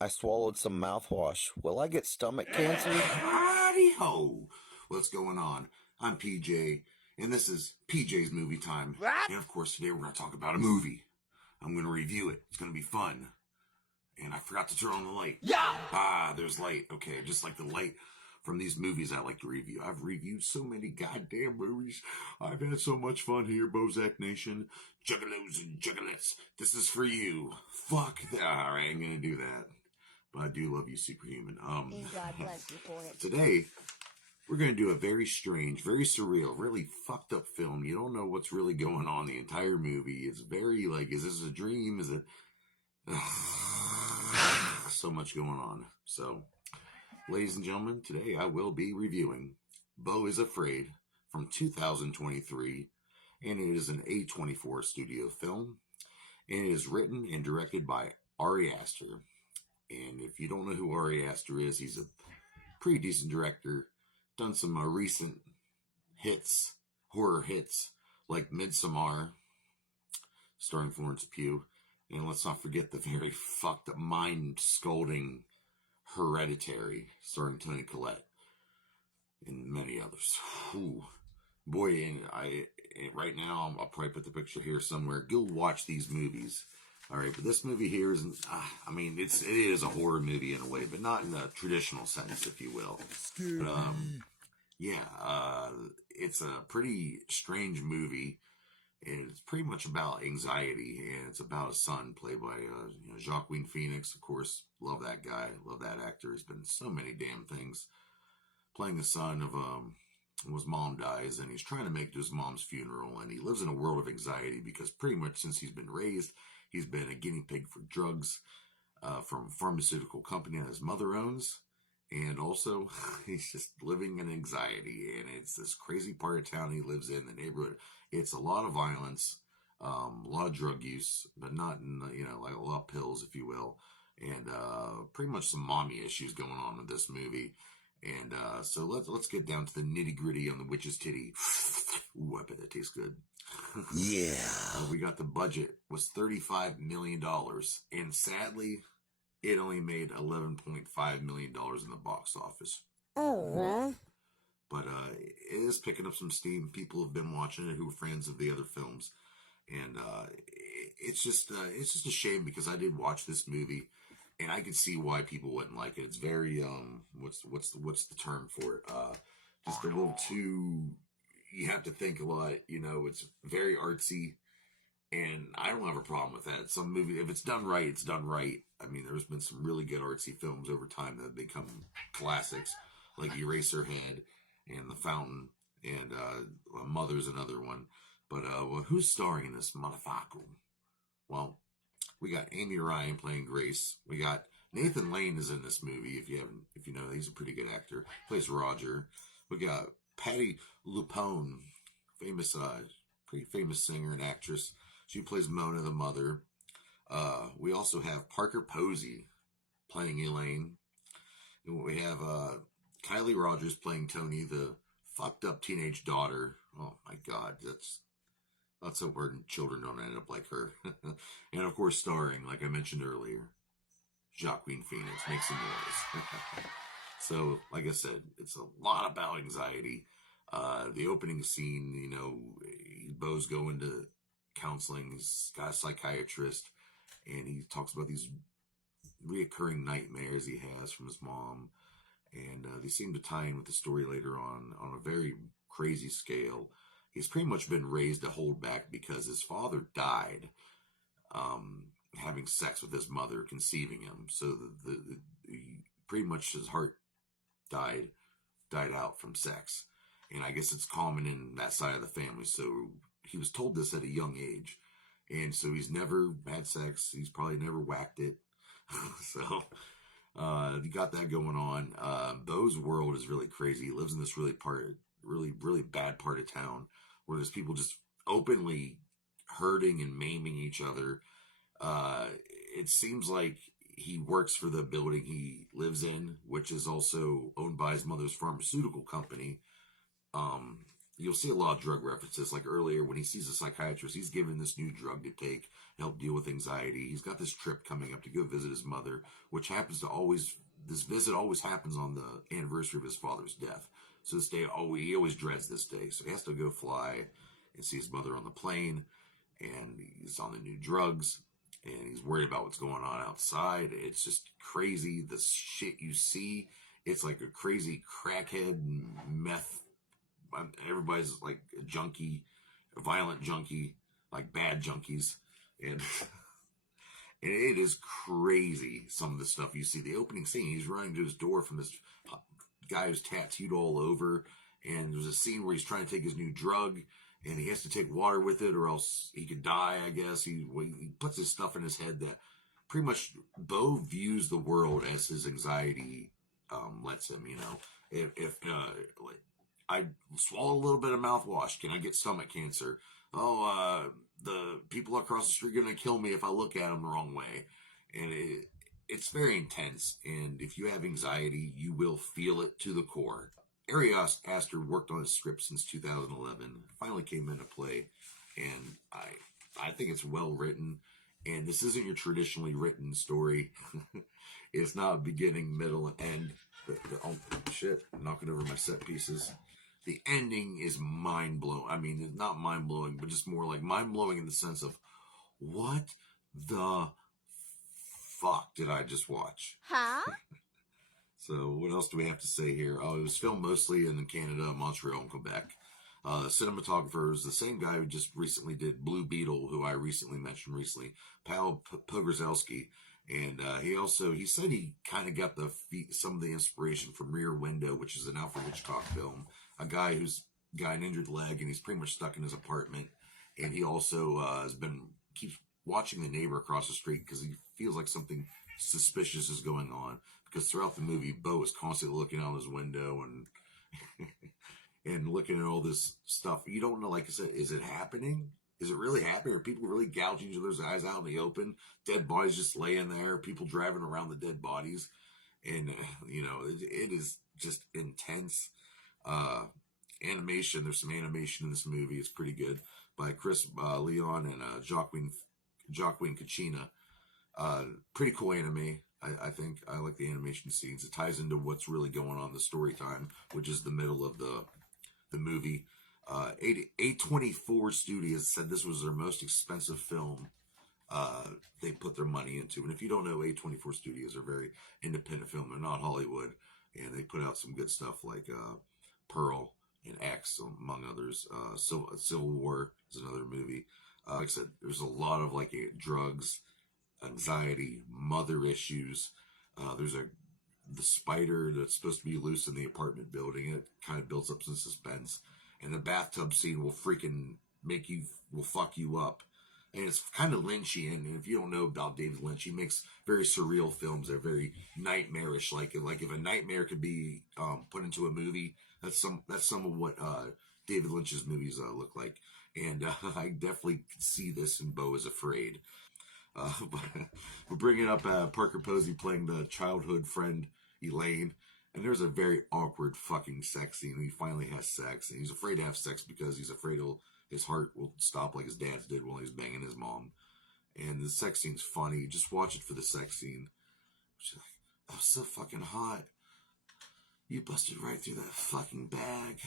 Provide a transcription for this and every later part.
I swallowed some mouthwash. Will I get stomach cancer? Howdy ho! What's going on? I'm PJ, and this is PJ's Movie Time. What? And of course, today we're going to talk about a movie. I'm going to review it. It's going to be fun. And I forgot to turn on the light. Yeah! Ah, there's light. Okay, just like the light from these movies I like to review. I've reviewed so many goddamn movies. I've had so much fun here, Bozak Nation. Juggalos and juggalettes. This is for you. Fuck that. Alright, I ain't going to do that. But I do love you, Superhuman. And God bless you for it. Today, we're going to do a very strange, very surreal, really fucked up film. You don't know what's really going on the entire movie. It's very like, is this a dream? Is it... so much going on. So, ladies and gentlemen, today I will be reviewing Beau Is Afraid from 2023, and it is an A24 studio film, and it is written and directed by Ari Aster. And if you don't know who Ari Aster is, he's a pretty decent director, done some recent hits, horror hits, like Midsommar, starring Florence Pugh. And let's not forget the very fucked up, mind-scalding Hereditary, starring Toni Collette, and many others. Ooh. Boy, and right now, I'll probably put the picture here somewhere. Go watch these movies. All right, but this movie here isn't, I mean, it is a horror movie in a way, but not in the traditional sense, if you will. But, yeah, it's a pretty strange movie. And it's pretty much about anxiety, and it's about a son played by Joaquin Phoenix. Of course, love that guy, love that actor. He's been in so many damn things. Playing the son of his mom dies, and he's trying to make it to his mom's funeral, and he lives in a world of anxiety because pretty much since he's been raised, he's been a guinea pig for drugs from a pharmaceutical company that his mother owns. And also, he's just living in anxiety, and it's this crazy part of town he lives in, the neighborhood. It's a lot of violence, a lot of drug use, but not in, like a lot of pills, if you will. And pretty much some mommy issues going on in this movie. And so let's get down to the nitty gritty on the witch's titty. Ooh, I bet that tastes good. Yeah. We got the budget was $35 million, and sadly, it only made $11.5 million in the box office. Oh. But it is picking up some steam. People have been watching it who are fans of the other films. And it's just a shame because I did watch this movie and I can see why people wouldn't like it. It's very what's the term for it? Just a little too, you have to think a lot, it's very artsy. And I don't have a problem with that. Some movie, if it's done right, it's done right. I mean, there's been some really good artsy films over time that have become classics, like Eraserhead and The Fountain, and Mother's another one. But well, who's starring in this motherfucker? Well, we got Amy Ryan playing Grace. We got Nathan Lane is in this movie. If you know, he's a pretty good actor. Plays Roger. We got Patti LuPone, pretty famous singer and actress. She plays Mona, the mother. We also have Parker Posey playing Elaine. And we have Kylie Rogers playing Tony, the fucked up teenage daughter. Oh my God, let's hope our children don't end up like her. And of course, starring, like I mentioned earlier, Joaquin Phoenix. Make some noise. So, like I said, it's a lot about anxiety. The opening scene, Beau's going to counseling. He's got a psychiatrist, and he talks about these reoccurring nightmares he has from his mom, and they seem to tie in with the story later on a very crazy scale. He's pretty much been raised to hold back because his father died having sex with his mother, conceiving him. So pretty much his heart died out from sex, and I guess it's common in that side of the family. So he was told this at a young age, and so he's never had sex. He's probably never whacked it. So you got that going on. Beau's world is really crazy. He lives in this really bad part of town where there's people just openly hurting and maiming each other. It seems like he works for the building he lives in, which is also owned by his mother's pharmaceutical company. you'll see a lot of drug references. Like earlier, when he sees a psychiatrist, he's given this new drug to take to help deal with anxiety. He's got this trip coming up to go visit his mother, which happens to always, this visit always happens on the anniversary of his father's death. So this day, he always dreads this day. So he has to go fly and see his mother on the plane, and he's on the new drugs, and he's worried about what's going on outside. It's just crazy. The shit you see, it's like a crazy crackhead meth. Everybody's like a junkie, a violent junkie, like bad junkies, and and it is crazy. Some of the stuff you see. The opening scene, he's running to his door from this guy who's tattooed all over, and there's a scene where he's trying to take his new drug, and he has to take water with it, or else he could die. I guess he puts his stuff in his head that pretty much Beau views the world as his anxiety lets him. You know, if like, I swallow a little bit of mouthwash, can I get stomach cancer? Oh, the people across the street are going to kill me if I look at them the wrong way. And it's very intense. And if you have anxiety, you will feel it to the core. Ari Aster worked on his script since 2011. Finally came into play. And I think it's well written. And this isn't your traditionally written story. It's not beginning, middle, and end. Oh, shit. I'm knocking over my set pieces. The ending is mind-blowing. I mean, it's not mind-blowing, but just more like mind-blowing in the sense of, what the fuck did I just watch? Huh? So what else do we have to say here? Oh, it was filmed mostly in Canada, Montreal, and Quebec. The cinematographer is the same guy who just recently did Blue Beetle, who I recently mentioned recently, Paweł Pogorzelski. And he said he kind of got some of the inspiration from Rear Window, which is an Alfred Hitchcock film. A guy who's got an injured leg, and he's pretty much stuck in his apartment. And he also keeps watching the neighbor across the street because he feels like something suspicious is going on. Because throughout the movie, Beau is constantly looking out his window and and looking at all this stuff. You don't know, like I said, is it happening? Is it really happening? Are people really gouging each other's eyes out in the open? Dead bodies just laying there, people driving around the dead bodies. And, it is just intense. Animation, there's some animation in this movie. It's pretty good, by Chris Leon and Joaquin Cachina. Pretty cool anime. I think I like the animation scenes. It ties into what's really going on in the story time, which is the middle of the movie. A24 Studios said this was their most expensive film they put their money into. And if you don't know, A24 Studios are very independent film. They're not Hollywood, and they put out some good stuff like Pearl and X, among others. Civil War is another movie. Like I said, there's a lot of drugs, anxiety, mother issues. There's the spider that's supposed to be loose in the apartment building. It kind of builds up some suspense. And the bathtub scene will will fuck you up. And it's kind of Lynchy. And if you don't know about David Lynch, he makes very surreal films. They're very nightmarish. Like if a nightmare could be put into a movie, that's some of what David Lynch's movies look like. And I definitely could see this in Beau Is Afraid. But we're bringing up Parker Posey playing the childhood friend Elaine, and there's a very awkward fucking sex scene. He finally has sex, and he's afraid to have sex because he's afraid his heart will stop like his dad's did while he was banging his mom. And the sex scene's funny. Just watch it for the sex scene. She's like, "That was so fucking hot. You busted right through that fucking bag."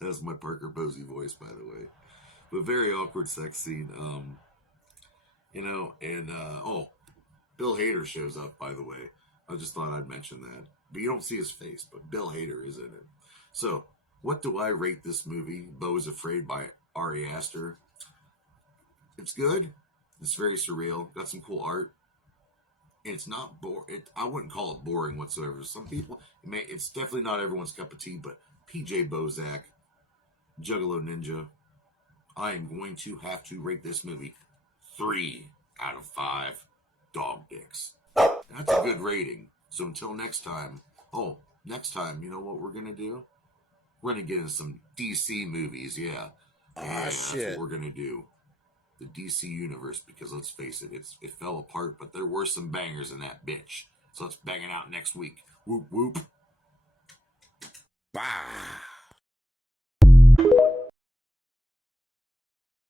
That's my Parker Posey voice, by the way. But very awkward sex scene. Bill Hader shows up, by the way. I just thought I'd mention that. But you don't see his face, but Bill Hader is in it. So, what do I rate this movie, Beau Is Afraid, by Ari Aster? It's good. It's very surreal. Got some cool art. And it's not boring. I wouldn't call it boring whatsoever. Some people, it's definitely not everyone's cup of tea, but PJ Bozak, Juggalo Ninja, I am going to have to rate this movie 3 out of 5 dog dicks. That's a good rating. So until next time, you know what we're going to do? We're going to get into some DC movies, yeah. Shit. That's what we're going to do. The DC universe, because let's face it, it fell apart, but there were some bangers in that bitch. So let's bang it out next week. Whoop, whoop. Bah!